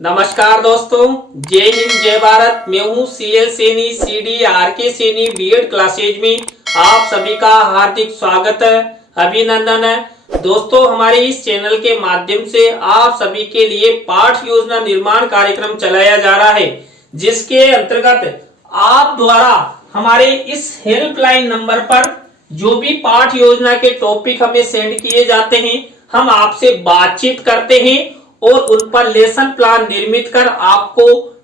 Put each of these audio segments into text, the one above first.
नमस्कार दोस्तों, जय हिंद जय भारत। मैं हूँ CL Saini, CD RK Saini BEd classes में आप सभी का हार्दिक स्वागत है, अभिनंदन है। दोस्तों, हमारे इस चैनल के माध्यम से आप सभी के लिए पाठ योजना निर्माण कार्यक्रम चलाया जा रहा है, जिसके अंतर्गत आप द्वारा हमारे इस हेल्पलाइन नंबर पर जो भी पाठ योजना के टॉपिक हमें सेंड किए जाते हैं, हम आपसे बातचीत करते हैं और उन पर लेसन प्लान निर्मित कर आपको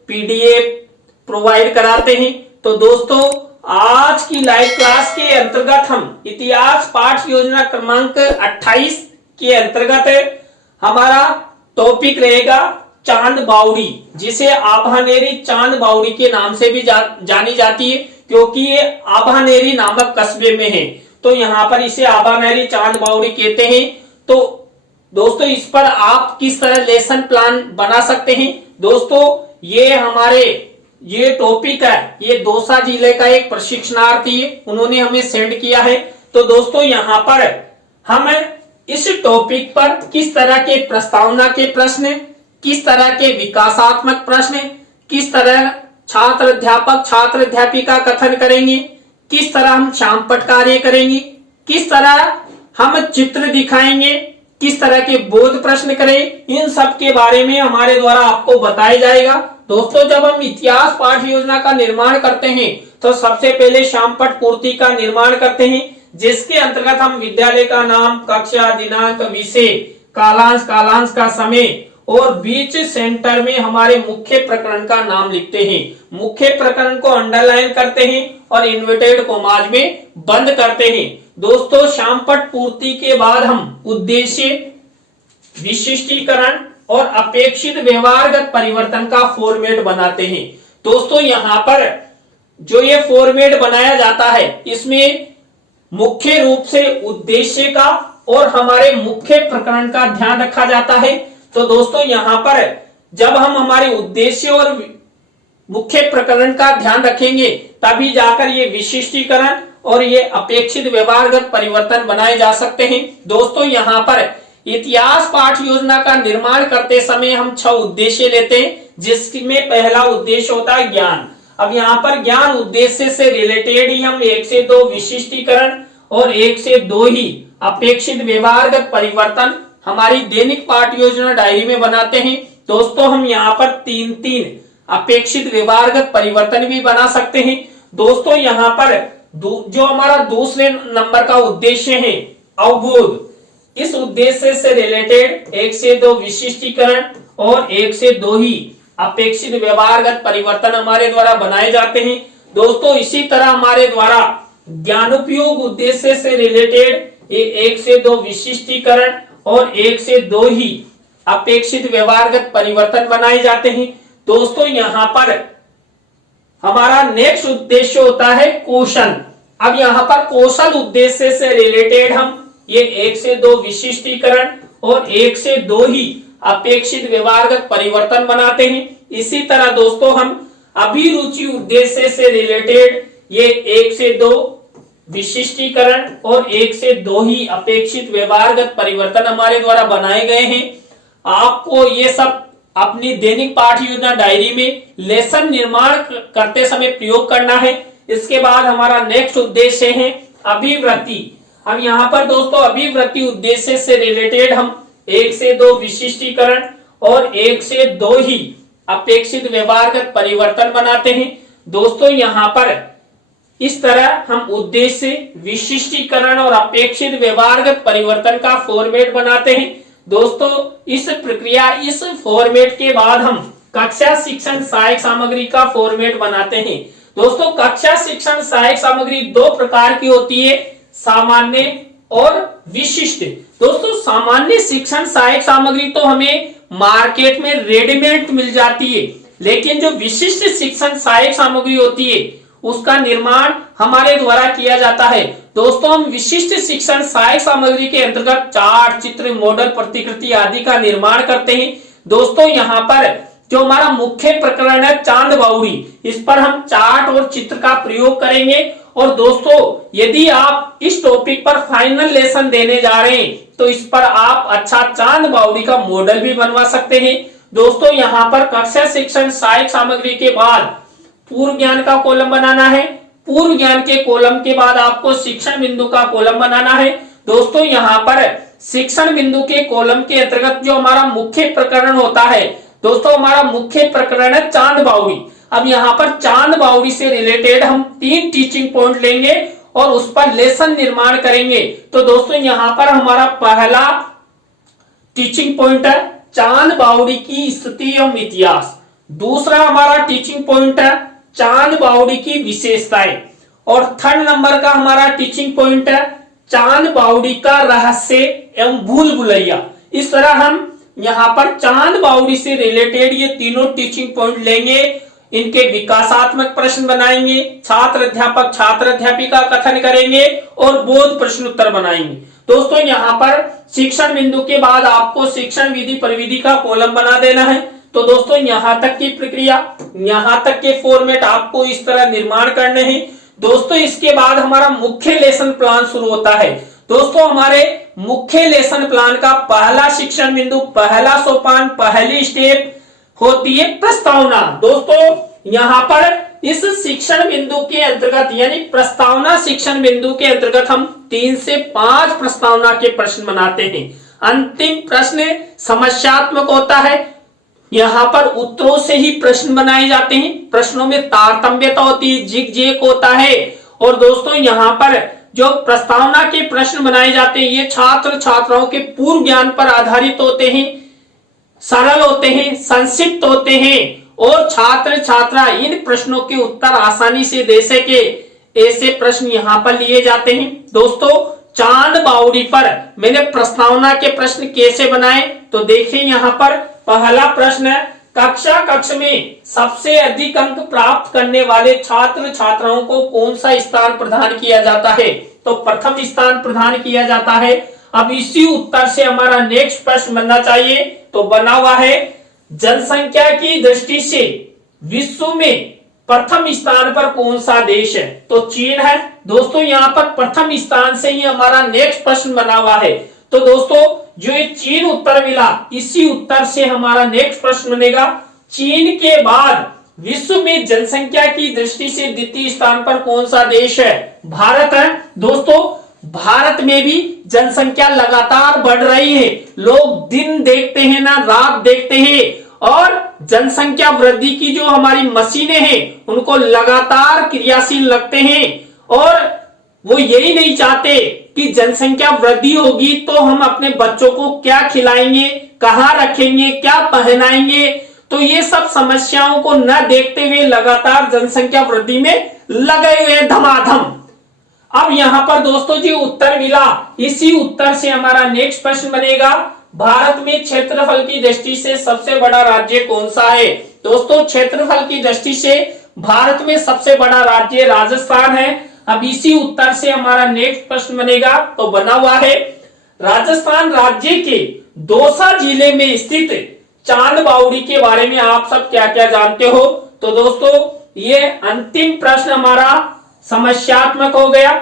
PDF प्रोवाइड कराते हैं। तो दोस्तों, आज की लाइव क्लास के अंतर्गत हम इतिहास पाठ योजना क्रमांक 28 के अंतर्गत हमारा टॉपिक रहेगा चांद बावड़ी, जिसे आभानेरी चांद बावड़ी के नाम से भी जानी जाती है, क्योंकि ये आभानेरी नामक कस्बे में है, तो यहाँ पर इसे आभानेरी चांद बावड़ी कहते हैं। तो दोस्तों, इस पर आप किस तरह लेसन प्लान बना सकते हैं। दोस्तों, ये टॉपिक है, ये दौसा जिले का एक प्रशिक्षणार्थी है, उन्होंने हमें सेंड किया है। तो दोस्तों, यहाँ पर हम इस टॉपिक पर किस तरह के प्रस्तावना के प्रश्न, किस तरह के विकासात्मक प्रश्न, किस तरह छात्र अध्यापक छात्र अध्यापिका कथन करेंगे, किस तरह हम शामपट कार्य करेंगे, किस तरह हम चित्र दिखाएंगे, किस तरह के बोध प्रश्न करें, इन सब के बारे में हमारे द्वारा आपको बताया जाएगा। दोस्तों, जब हम इतिहास पाठ योजना का निर्माण करते हैं तो सबसे पहले शामपट पूर्ति का निर्माण करते हैं, जिसके अंतर्गत हम विद्यालय का नाम, कक्षा, दिनांक, विषय, कालांश का समय और बीच सेंटर में हमारे मुख्य प्रकरण का नाम लिखते हैं। मुख्य प्रकरण को अंडरलाइन करते हैं और इन्वर्टेड कॉमास में बंद करते हैं। दोस्तों, शामपट पूर्ति के बाद हम उद्देश्य, विशिष्टीकरण और अपेक्षित व्यवहारगत परिवर्तन का फॉर्मेट बनाते हैं। दोस्तों, यहाँ पर जो ये फॉर्मेट बनाया जाता है, इसमें मुख्य रूप से उद्देश्य का और हमारे मुख्य प्रकरण का ध्यान रखा जाता है। तो दोस्तों, यहाँ पर जब हम हमारे उद्देश्य और मुख्य प्रकरण का ध्यान रखेंगे, तभी जाकर ये विशिष्टीकरण और ये अपेक्षित व्यवहारगत परिवर्तन बनाए जा सकते हैं। दोस्तों, यहाँ पर इतिहास पाठ योजना का निर्माण करते समय हम 6 उद्देश्य लेते हैं, जिसमें पहला उद्देश्य होता है ज्ञान। अब यहाँ पर ज्ञान उद्देश्य से रिलेटेड ही हम 1 से 2 विशिष्टीकरण और 1 से 2 ही अपेक्षित व्यवहारगत परिवर्तन हमारी दैनिक पाठ योजना डायरी में बनाते हैं। दोस्तों, हम यहाँ पर 3-3 अपेक्षित व्यवहारगत परिवर्तन भी बना सकते हैं। दोस्तों, यहाँ पर जो हमारा दूसरे नंबर का उद्देश्य है अवबोध, इस उद्देश्य से रिलेटेड 1 से 2 विशिष्टीकरण और 1 से 2 ही अपेक्षित व्यवहारगत परिवर्तन हमारे द्वारा बनाए जाते हैं। दोस्तों, इसी तरह हमारे द्वारा ज्ञानोपयोग उद्देश्य से रिलेटेड 1 से 2 विशिष्टीकरण और 1 से 2 ही अपेक्षित व्यवहारगत परिवर्तन बनाए जाते हैं। दोस्तों, यहाँ पर हमारा नेक्स्ट उद्देश्य होता है कौशल। अब यहाँ पर कौशल उद्देश्य से रिलेटेड हम ये 1 से 2 विशिष्टीकरण और 1 से 2 ही अपेक्षित व्यवहारगत परिवर्तन बनाते हैं। इसी तरह दोस्तों, हम अभिरुचि उद्देश्य से रिलेटेड ये 1 से 2 विशिष्टीकरण और 1 से 2 ही अपेक्षित व्यवहारगत परिवर्तन हमारे द्वारा बनाए गए हैं। आपको ये सब अपनी दैनिक पाठ योजना डायरी में लेसन निर्माण करते समय प्रयोग करना है। इसके बाद हमारा नेक्स्ट उद्देश्य है अभिवृत्ति। अब यहाँ पर दोस्तों, अभिवृत्ति उद्देश्य से रिलेटेड हम 1 से 2 विशिष्टीकरण और 1 से 2 ही अपेक्षित व्यवहारगत परिवर्तन बनाते हैं। दोस्तों, यहाँ पर इस तरह हम उद्देश्य, विशिष्टीकरण और अपेक्षित व्यवहारगत परिवर्तन का फॉर्मेट बनाते हैं। दोस्तों, इस फॉर्मेट के बाद हम कक्षा शिक्षण सहायक सामग्री का फॉर्मेट बनाते हैं। दोस्तों, कक्षा शिक्षण सहायक सामग्री 2 प्रकार की होती है, सामान्य और विशिष्ट। दोस्तों, सामान्य शिक्षण सहायक सामग्री तो हमें मार्केट में रेडीमेड मिल जाती है, लेकिन जो विशिष्ट शिक्षण सहायक सामग्री होती है, उसका निर्माण हमारे द्वारा किया जाता है। दोस्तों, हम विशिष्ट शिक्षण सहायक सामग्री के अंतर्गत चार्ट, चित्र, मॉडल, प्रतिकृति आदि का निर्माण करते हैं। दोस्तों, यहाँ पर जो हमारा मुख्य प्रकरण है चांद बावड़ी, इस पर हम चार्ट और चित्र का प्रयोग करेंगे। और दोस्तों, यदि आप इस टॉपिक पर फाइनल लेसन देने जा रहे हैं, तो इस पर आप अच्छा चांद बावड़ी का मॉडल भी बनवा सकते हैं। दोस्तों यहाँ पर कक्षा शिक्षण सहायक सामग्री के बाद पूर्व ज्ञान का कॉलम बनाना है। पूर्व ज्ञान के कॉलम के बाद आपको शिक्षण बिंदु का कॉलम बनाना है। दोस्तों यहाँ पर शिक्षण बिंदु के कॉलम के अंतर्गत जो हमारा मुख्य प्रकरण होता है, दोस्तों हमारा मुख्य प्रकरण है चांद बावड़ी। अब यहाँ पर चांद बावड़ी से रिलेटेड हम 3 टीचिंग पॉइंट लेंगे और उस पर लेसन निर्माण करेंगे। तो दोस्तों यहाँ पर हमारा पहला टीचिंग पॉइंट है चांद बावड़ी की स्थिति एवं इतिहास। दूसरा हमारा टीचिंग पॉइंट है चांद बावड़ी की विशेषताएं। और थर्ड नंबर का हमारा टीचिंग पॉइंट है चांद बावड़ी का रहस्य एवं भूल भुलैया। इस तरह हम यहाँ पर चांद बावड़ी से रिलेटेड ये तीनों टीचिंग पॉइंट लेंगे, इनके विकासात्मक प्रश्न बनाएंगे, छात्र अध्यापक छात्र अध्यापिका कथन करेंगे और बोध प्रश्न उत्तर बनाएंगे। दोस्तों यहाँ पर शिक्षण बिंदु के बाद आपको शिक्षण विधि परिविधि का कॉलम बना देना है। तो दोस्तों यहाँ तक की प्रक्रिया, यहाँ तक के फॉर्मेट आपको इस तरह निर्माण करने हैं। दोस्तों इसके बाद हमारा मुख्य लेसन प्लान शुरू होता है। दोस्तों हमारे मुख्य लेसन प्लान का पहला शिक्षण बिंदु, पहला सोपान, पहली स्टेप होती है प्रस्तावना। दोस्तों यहाँ पर इस शिक्षण बिंदु के अंतर्गत यानी प्रस्तावना शिक्षण बिंदु के अंतर्गत हम 3 से 5 प्रस्तावना के प्रश्न बनाते हैं। अंतिम प्रश्न समस्यात्मक होता है। यहाँ पर उत्तरों से ही प्रश्न बनाए जाते हैं। प्रश्नों में तारतम्यता होती है, जिग होता है। और दोस्तों यहाँ पर जो प्रस्तावना के प्रश्न बनाए जाते हैं ये छात्र छात्राओं के पूर्व ज्ञान पर आधारित होते हैं, सरल होते हैं, संक्षिप्त होते हैं और छात्र छात्रा इन प्रश्नों के उत्तर आसानी से दे सके, ऐसे प्रश्न यहाँ पर लिए जाते हैं। दोस्तों चांद बावड़ी पर मैंने प्रस्तावना के प्रश्न कैसे बनाए तो देखिए यहाँ पर पहला प्रश्न है कक्षा में सबसे अधिक अंक प्राप्त करने वाले छात्र छात्राओं को कौन सा स्थान प्रदान किया जाता है। तो प्रथम स्थान प्रदान किया जाता है। अब इसी उत्तर से हमारा नेक्स्ट प्रश्न बनना चाहिए। तो बना हुआ है जनसंख्या की दृष्टि से विश्व में प्रथम स्थान पर कौन सा देश है। तो चीन है। दोस्तों यहाँ पर प्रथम स्थान से ही हमारा नेक्स्ट प्रश्न बना हुआ है। तो दोस्तों जो ये चीन उत्तर मिला, इसी उत्तर से हमारा नेक्स्ट प्रश्न बनेगा चीन के बाद विश्व में जनसंख्या की दृष्टि से द्वितीय स्थान पर कौन सा देश है। भारत है। दोस्तों भारत में भी जनसंख्या लगातार बढ़ रही है। लोग दिन देखते हैं ना रात देखते हैं और जनसंख्या वृद्धि की जो हमारी मशीनें हैं उनको लगातार क्रियाशील लगते हैं और वो यही नहीं चाहते कि जनसंख्या वृद्धि होगी तो हम अपने बच्चों को क्या खिलाएंगे, कहाँ रखेंगे, क्या पहनाएंगे। तो ये सब समस्याओं को न देखते हुए लगातार जनसंख्या वृद्धि में लगे हुए धमाधम। अब यहाँ पर दोस्तों जी उत्तर मिला, इसी उत्तर से हमारा नेक्स्ट प्रश्न बनेगा भारत में क्षेत्रफल की दृष्टि से सबसे बड़ा राज्य कौन सा है। दोस्तों क्षेत्रफल की दृष्टि से भारत में सबसे बड़ा राज्य राजस्थान है। अब इसी उत्तर से हमारा नेक्स्ट प्रश्न बनेगा। तो बना हुआ है राजस्थान राज्य के दौसा जिले में स्थित चांद बावड़ी के बारे में आप सब क्या क्या जानते हो। तो दोस्तों ये अंतिम प्रश्न हमारा समस्यात्मक हो गया।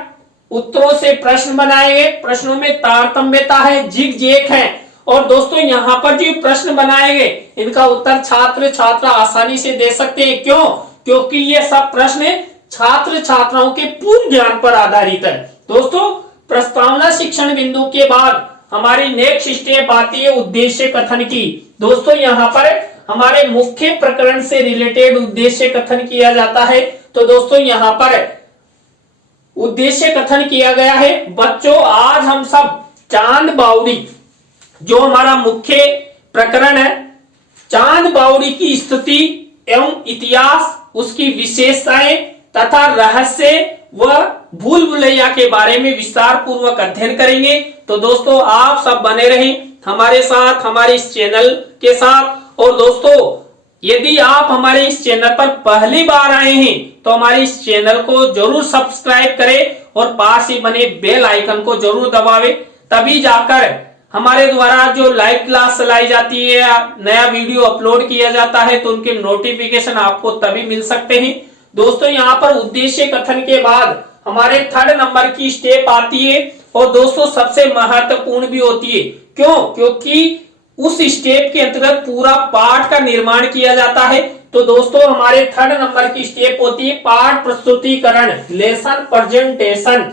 उत्तरों से प्रश्न बनाए गए, प्रश्नों में तारतम्यता है, जिग है। और दोस्तों यहाँ पर जो प्रश्न बनाए गए इनका उत्तर छात्र छात्रा आसानी से दे सकते हैं। क्यों? क्योंकि ये सब प्रश्न छात्र छात्राओं के पूर्ण ज्ञान पर आधारित है। दोस्तों प्रस्तावना शिक्षण बिंदु के बाद हमारी नेक्स्ट स्टेप आती है उद्देश्य कथन की। दोस्तों यहाँ पर हमारे मुख्य प्रकरण से रिलेटेड उद्देश्य कथन किया जाता है। तो दोस्तों यहाँ पर उद्देश्य कथन किया गया है। बच्चों आज हम सब चांद बावड़ी जो हमारा मुख्य प्रकरण है, चांद बावड़ी की स्थिति एवं इतिहास, उसकी विशेषताएं तथा रहस्य व भूल भुलैया के बारे में विस्तार पूर्वक अध्ययन करेंगे। तो दोस्तों आप सब बने रहें हमारे साथ, हमारे इस चैनल के साथ। और दोस्तों यदि आप हमारे इस चैनल पर पहली बार आए हैं तो हमारे इस चैनल को जरूर सब्सक्राइब करें और पास ही बने बेल आइकन को जरूर दबावें, तभी जाकर हमारे द्वारा जो लाइव क्लास चलाई जाती है या नया वीडियो अपलोड किया जाता है तो उनके नोटिफिकेशन आपको तभी मिल सकते हैं। दोस्तों यहाँ पर उद्देश्य कथन के बाद हमारे थर्ड नंबर की स्टेप आती है और दोस्तों सबसे महत्वपूर्ण भी होती है। क्यों? क्योंकि उस स्टेप के अंतर्गत पूरा पाठ का निर्माण किया जाता है। तो दोस्तों हमारे 3rd नंबर की स्टेप होती है पाठ प्रस्तुतिकरण, लेसन प्रेजेंटेशन।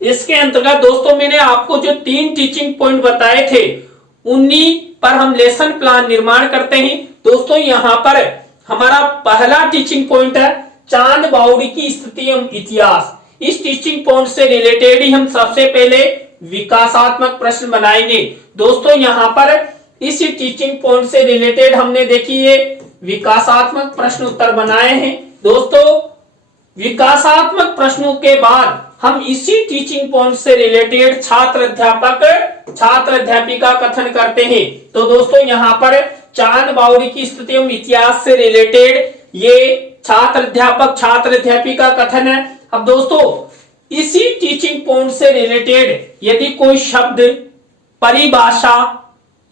इसके अंतर्गत दोस्तों मैंने आपको जो 3 टीचिंग पॉइंट बताए थे उन्हीं पर हम लेसन प्लान निर्माण करते हैं। दोस्तों यहाँ पर हमारा पहला टीचिंग पॉइंट है चांद बावड़ी की स्थिति एवं इतिहास। इस टीचिंग पॉइंट से रिलेटेड ही हम सबसे पहले विकासात्मक प्रश्न बनाएंगे। दोस्तों यहाँ पर इस टीचिंग पॉइंट से रिलेटेड हमने देखिए विकासात्मक प्रश्न उत्तर बनाए हैं। दोस्तों विकासात्मक प्रश्नों के बाद हम इसी टीचिंग पॉइंट से रिलेटेड छात्र अध्यापिका कथन करते हैं। तो दोस्तों यहाँ पर चांद बावड़ी की स्थिति एवं इतिहास से रिलेटेड ये छात्र अध्यापिका कथन है। अब दोस्तों इसी टीचिंग पॉइंट से रिलेटेड यदि कोई शब्द, परिभाषा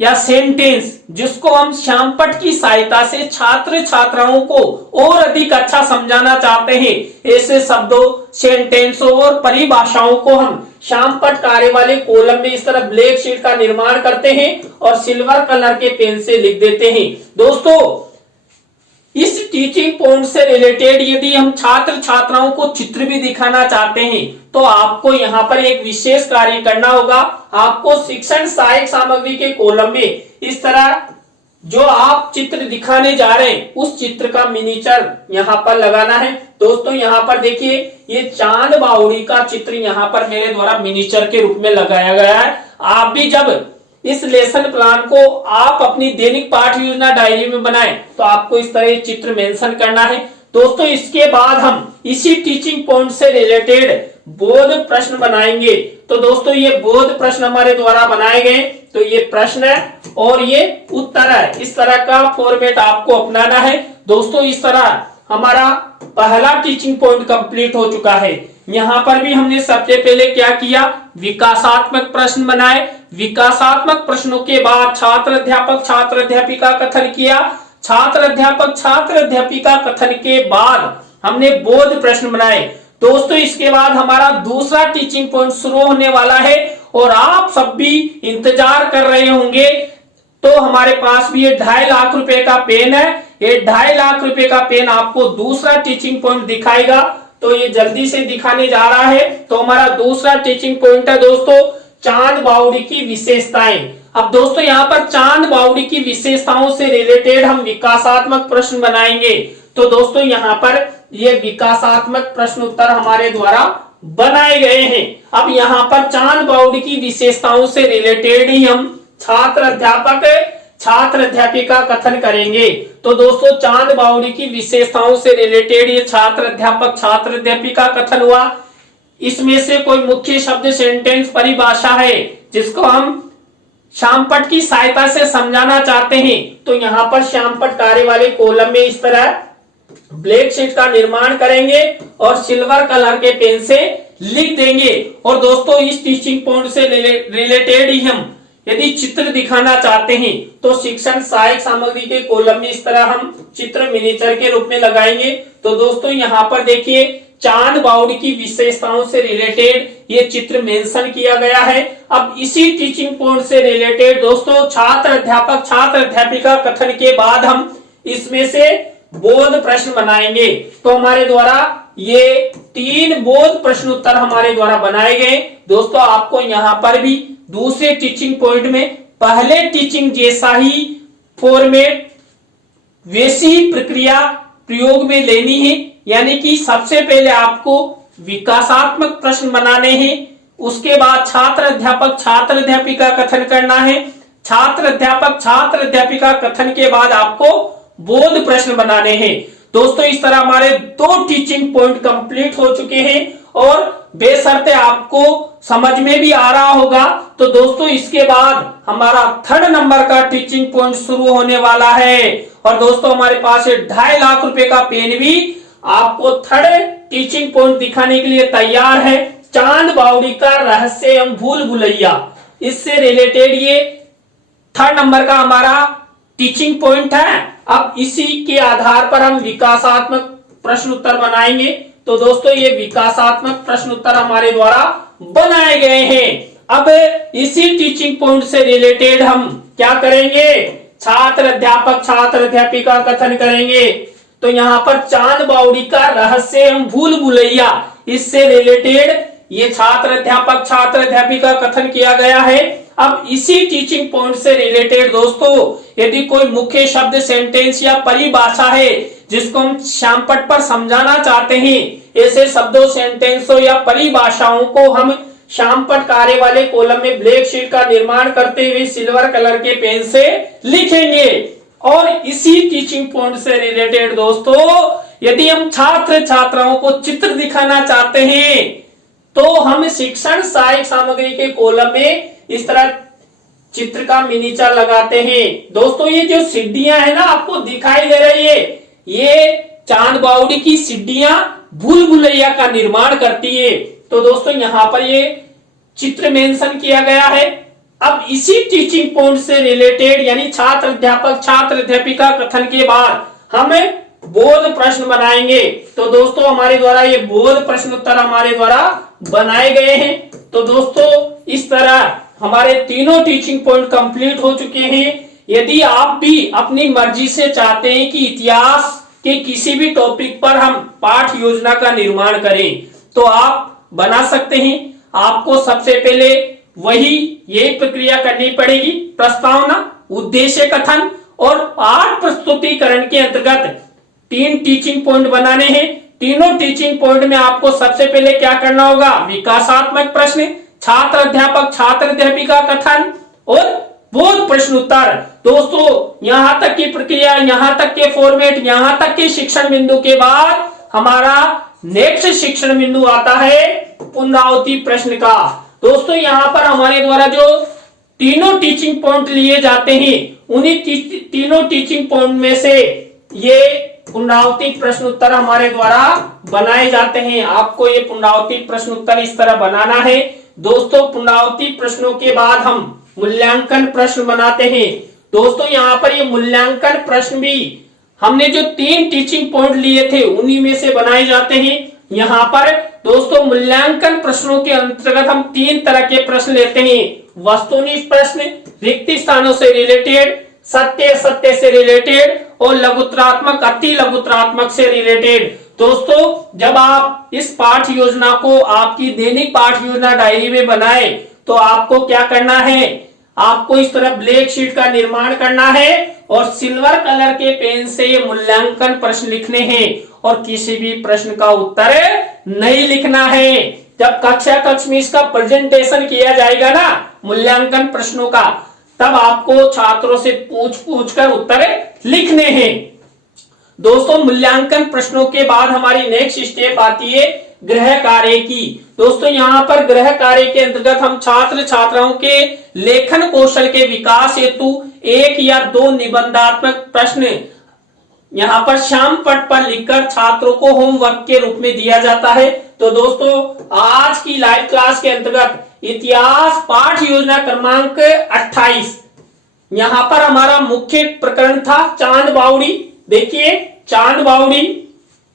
या सेंटेंस जिसको हम श्यामपट्ट की सहायता से छात्र छात्राओं को और अधिक अच्छा समझाना चाहते हैं, ऐसे शब्दों, सेंटेंसों और परिभाषाओं को हम श्यामपट्ट कार्य वाले कॉलम में इस तरह ब्लैक शीट का निर्माण करते हैं और सिल्वर कलर के पेन से लिख देते हैं। दोस्तों इस टीचिंग पॉइंट से रिलेटेड यदि हम छात्र छात्राओं को चित्र भी दिखाना चाहते हैं तो आपको यहाँ पर एक विशेष कार्य करना होगा। आपको शिक्षण सहायक सामग्री के कॉलम में इस तरह जो आप चित्र दिखाने जा रहे हैं उस चित्र का मिनीचर यहाँ पर लगाना है। दोस्तों यहाँ पर देखिए ये चांद बावड़ी का चित्र यहाँ पर मेरे द्वारा मिनीचर के रूप में लगाया गया है। आप भी जब इस लेसन प्लान को आप अपनी दैनिक पाठ योजना डायरी में बनाएं तो आपको इस तरह चित्र मेंशन करना है। दोस्तों इसके बाद हम इसी टीचिंग पॉइंट से रिलेटेड बोध प्रश्न बनाएंगे। तो दोस्तों ये बोध प्रश्न हमारे द्वारा बनाए गए, तो ये प्रश्न है और ये उत्तर है। इस तरह का फॉर्मेट आपको अपनाना है। दोस्तों इस तरह हमारा पहला टीचिंग पॉइंट कंप्लीट हो चुका है। यहाँ पर भी हमने सबसे पहले क्या किया, विकासात्मक प्रश्न बनाए। विकासात्मक प्रश्नों के बाद छात्र अध्यापिका कथन किया। छात्र अध्यापिका कथन के बाद हमने बोध प्रश्न बनाए। दोस्तों इसके बाद हमारा दूसरा टीचिंग पॉइंट शुरू होने वाला है और आप सब भी इंतजार कर रहे होंगे। तो हमारे पास भी ये 2.5 लाख रुपए का पेन है। ये 2.5 लाख रुपए का पेन आपको दूसरा टीचिंग पॉइंट दिखाएगा, तो ये जल्दी से दिखाने जा रहा है। तो हमारा दूसरा टीचिंग पॉइंट है दोस्तों चांद बावड़ी की विशेषताएं। अब दोस्तों यहाँ पर चांद बावड़ी की विशेषताओं से रिलेटेड हम विकासात्मक प्रश्न बनाएंगे। तो दोस्तों यहाँ पर ये विकासात्मक प्रश्न उत्तर हमारे द्वारा बनाए गए हैं। अब यहाँ पर चांद बावड़ी की विशेषताओं से रिलेटेड ही हम छात्र अध्यापिका कथन करेंगे। तो दोस्तों चांद बावड़ी की विशेषताओं से रिलेटेड ये छात्र अध्यापिका कथन हुआ। इसमें से कोई मुख्य शब्द, सेंटेंस, परिभाषा है जिसको हम श्यामपट्ट की सहायता से समझाना चाहते हैं तो यहाँ पर श्यामपट्ट कार्य वाले कॉलम में इस तरह ब्लैक शीट का निर्माण करेंगे और सिल्वर कलर के पेन से लिख देंगे। और दोस्तों इस टीचिंग पॉइंट से रिलेटेड ही हम यदि चित्र दिखाना चाहते हैं तो शिक्षण सहायक सामग्री के कॉलम में इस तरह हम चित्र मिनीचर के रूप में लगाएंगे। तो दोस्तों यहाँ पर देखिए चांद बावड़ी की विशेषताओं से रिलेटेड ये चित्र मेंशन किया गया है। अब इसी टीचिंग पॉइंट से रिलेटेड दोस्तों छात्र अध्यापिका कथन के बाद हम इसमें से बोध प्रश्न बनाएंगे। तो हमारे द्वारा ये 3 बोध प्रश्न उत्तर हमारे द्वारा बनाए गए। दोस्तों आपको यहाँ पर भी दूसरे टीचिंग पॉइंट में पहले टीचिंग जैसा ही फॉर्मेट, वैसी प्रक्रिया प्रयोग में लेनी है। यानी कि सबसे पहले आपको विकासात्मक प्रश्न बनाने हैं, उसके बाद छात्र अध्यापिका कथन करना है। छात्र अध्यापिका कथन के बाद आपको बोध प्रश्न बनाने हैं। दोस्तों इस तरह हमारे 2 टीचिंग पॉइंट कंप्लीट हो चुके हैं और बेशर्ते आपको समझ में भी आ रहा होगा। तो दोस्तों इसके बाद हमारा 3rd नंबर का टीचिंग पॉइंट शुरू होने वाला है। और दोस्तों हमारे पास 2.5 लाख रुपए का पेन भी आपको 3rd टीचिंग पॉइंट दिखाने के लिए तैयार है। चांद बावड़ी का रहस्य एवं भूल भुलैया, इससे रिलेटेड ये 3rd नंबर का हमारा टीचिंग पॉइंट है। अब इसी के आधार पर हम विकासात्मक प्रश्न उत्तर बनाएंगे। तो दोस्तों ये विकासात्मक प्रश्न उत्तर हमारे द्वारा बनाए गए हैं। अब इसी टीचिंग पॉइंट से रिलेटेड हम क्या करेंगे? छात्र अध्यापक छात्र अध्यापिका कथन करेंगे। तो यहाँ पर चांद बावड़ी का रहस्य एवं भूल भुलैया, इससे रिलेटेड ये छात्र अध्यापिका कथन किया गया है। अब इसी टीचिंग पॉइंट से रिलेटेड दोस्तों, यदि कोई मुख्य शब्द, सेंटेंस या परिभाषा है जिसको हम श्यामपट्ट पर समझाना चाहते हैं, ऐसे शब्दों, सेंटेंसों या परिभाषाओं को हम श्यामपट्ट कार्य वाले कॉलम में ब्लैक शीट का निर्माण करते हुए सिल्वर कलर के पेन से लिखेंगे। और इसी टीचिंग पॉइंट से रिलेटेड दोस्तों, यदि हम छात्र छात्राओं को चित्र दिखाना चाहते हैं तो हम शिक्षण सहायक सामग्री के कॉलम में इस तरह चित्र का मिनीचर लगाते हैं। दोस्तों ये जो सिड्डियां है ना आपको दिखाई दे रही है, ये चांद बावड़ी की सिड्डियां भूल भुलैया का निर्माण करती है। तो दोस्तों यहाँ पर ये चित्र मेंशन किया गया है। अब इसी टीचिंग पॉइंट से रिलेटेड यानी छात्र अध्यापक छात्र अध्यापिका कथन के बाद हम बोध प्रश्न बनाएंगे। तो दोस्तों हमारे द्वारा ये बोध प्रश्न उत्तर हमारे द्वारा बनाए गए हैं। तो दोस्तों इस तरह हमारे तीनों टीचिंग पॉइंट कंप्लीट हो चुके हैं। यदि आप भी अपनी मर्जी से चाहते हैं कि इतिहास के किसी भी टॉपिक पर हम पाठ योजना का निर्माण करें तो आप बना सकते हैं। आपको सबसे पहले वही यही प्रक्रिया करनी पड़ेगी। प्रस्तावना, उद्देश्य कथन और पाठ प्रस्तुतिकरण के अंतर्गत 3 टीचिंग पॉइंट बनाने हैं। तीनों टीचिंग पॉइंट में आपको सबसे पहले क्या करना होगा? विकासात्मक प्रश्न, छात्र अध्यापक छात्र अध्यापिका कथन और बोध प्रश्न उत्तर। दोस्तों यहाँ तक की प्रक्रिया, यहाँ तक के फॉर्मेट, यहाँ तक के शिक्षण बिंदु के बाद हमारा नेक्स्ट शिक्षण बिंदु आता है पुनरावृत्ति प्रश्न का। दोस्तों यहाँ पर हमारे द्वारा जो तीनों टीचिंग पॉइंट लिए जाते हैं उन्हीं तीनों टीचिंग पॉइंट में से ये पुनरावृत्ति प्रश्न उत्तर हमारे द्वारा बनाए जाते हैं। आपको ये पुनरावृत्ति प्रश्न उत्तर इस तरह बनाना है। दोस्तों पुनरावृत्ति प्रश्नों के बाद हम मूल्यांकन प्रश्न बनाते हैं। दोस्तों यहाँ पर ये मूल्यांकन प्रश्न भी हमने जो 3 टीचिंग पॉइंट लिए थे उन्हीं में से बनाए जाते हैं। यहाँ पर दोस्तों मूल्यांकन प्रश्नों के अंतर्गत हम 3 तरह के प्रश्न लेते हैं। वस्तुनिष्ठ प्रश्न, रिक्त स्थानों से रिलेटेड, सत्य असत्य से रिलेटेड और लघुत्रात्मक अति लघुत्रात्मक से रिलेटेड। दोस्तों जब आप इस पाठ योजना को आपकी दैनिक पाठ योजना डायरी में बनाए तो आपको क्या करना है? आपको इस तरह ब्लैक शीट का निर्माण करना है और सिल्वर कलर के पेन से ये मूल्यांकन प्रश्न लिखने हैं और किसी भी प्रश्न का उत्तर नहीं लिखना है। जब कक्षा कक्ष में इसका प्रेजेंटेशन किया जाएगा ना मूल्यांकन प्रश्नों का, तब आपको छात्रों से पूछ कर उत्तर लिखने हैं। दोस्तों मूल्यांकन प्रश्नों के बाद हमारी नेक्स्ट स्टेप आती है गृह कार्य की। दोस्तों यहाँ पर गृह कार्य के अंतर्गत हम छात्र छात्राओं के लेखन कौशल के विकास हेतु 1 या 2 निबंधात्मक प्रश्न यहाँ पर श्यामपट्ट पर लिखकर छात्रों को होमवर्क के रूप में दिया जाता है। तो दोस्तों आज की लाइव क्लास के अंतर्गत इतिहास पाठ योजना क्रमांक 28, यहाँ पर हमारा मुख्य प्रकरण था चांद बावड़ी। देखिए चांद बावड़ी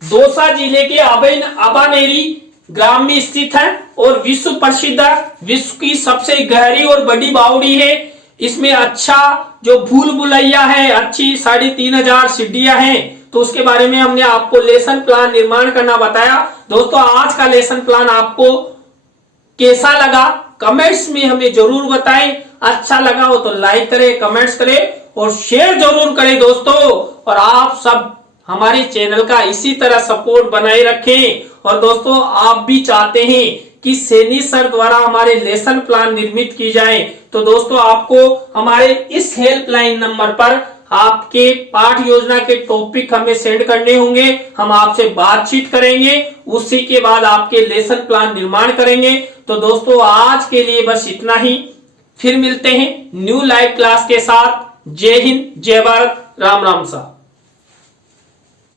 दौसा जिले के अबानेरी ग्राम में स्थित है और विश्व प्रसिद्ध, विश्व की सबसे गहरी और बड़ी बावड़ी है। इसमें अच्छा जो भूल भुलैया है, अच्छी 3500 सीढ़ियां हैं। तो उसके बारे में हमने आपको लेसन प्लान निर्माण करना बताया। दोस्तों आज का लेसन प्लान आपको कैसा लगा कमेंट्स में हमें जरूर बताएं। अच्छा लगा हो तो लाइक करें, कमेंट्स करें और शेयर जरूर करें दोस्तों। और आप सब हमारे चैनल का इसी तरह सपोर्ट बनाए रखें। और दोस्तों आप भी चाहते हैं कि सैनी सर द्वारा हमारे लेसन प्लान निर्मित की जाए तो दोस्तों आपको हमारे इस हेल्पलाइन नंबर पर आपके पाठ योजना के टॉपिक हमें सेंड करने होंगे। हम आपसे बातचीत करेंगे, उसी के बाद आपके लेसन प्लान निर्माण करेंगे। तो दोस्तों आज के लिए बस इतना ही, फिर मिलते हैं न्यू लाइव क्लास के साथ। जय हिंद, जय भारत, राम राम सा।